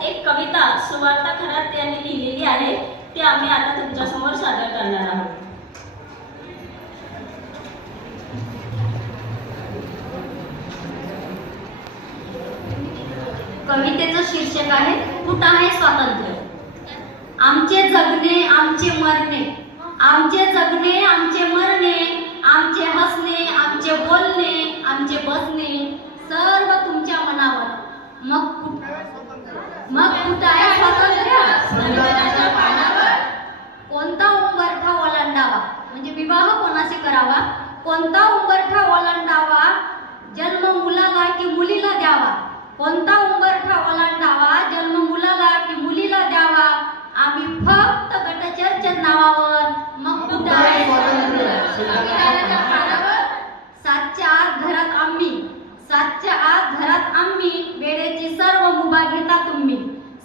एक कविता सुवार्ता खरात यांनी लिहिलेली आहे, ती आम्ही आता तुमच्यासमोर सादर करणार आहोत. कवितेचं शीर्षक आहे कुठं आहे स्वातंत्र्य. आमचे जगणे आमचे मरणे, आमचे जगणे आमचे मरणे, आमचे हसणे आमचे बोलणे आमचे बसणे सर्व तुमच्या मनावर. मग कुठं आहे स्वातंत्र्य. संविधानाच्या पानावर कोणता उंबरठा ओलांडावा, म्हणजे विवाह कोणाशी करावा, कोणता उंबरठा ओलांडावा, जन्म मुलाला की मुलीला द्यावा, कोणता उंबरठा ओलांडावा, जन्म मुलाला की मुलीला द्यावा, आम्ही फक्त गटचर्चेच्या नावावर. मग कुठं आहे स्वातंत्र्य. संविधानाच्या पानावर 7च्या आत घरात आम्ही, 7च्या आत घरात आम्ही, वेळेची सर्व मुभा घेता तुम्ही.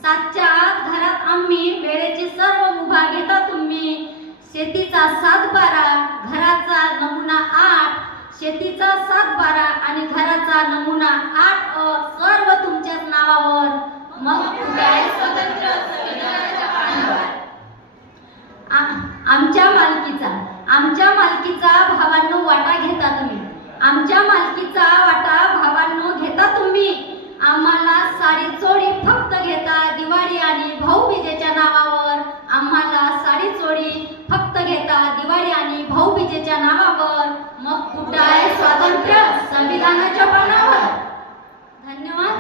7च्या आत घरात आम्ही, वेळेची सर्व मुभा घेता तुम्ही. शेतीचा 7-12, घराचा नमुना 8, शेतीचा 7-12 आणि घराचा नमुना 8 सर्व तुमच्याच नावावर. मग कुठे आहे स्वातंत्र्य. संविधानाच्या पानावर आमच्या मालकीचा भावांनो वाटा घेता तुम्ही. आमच्या मालकीचा वाटा भावांनो घेता तुम्ही. आम्हाला साडी चोळी फक्त घेता दिवाळी आणि भाऊबीजेच्या नावावर. आम्हाला साडी चोळी फक्त घेता दिवाळी आणि भाऊबीजेच्या नावावर. मग कुठं आहे स्वातंत्र्य. संविधानाच्या पानावर. धन्यवाद.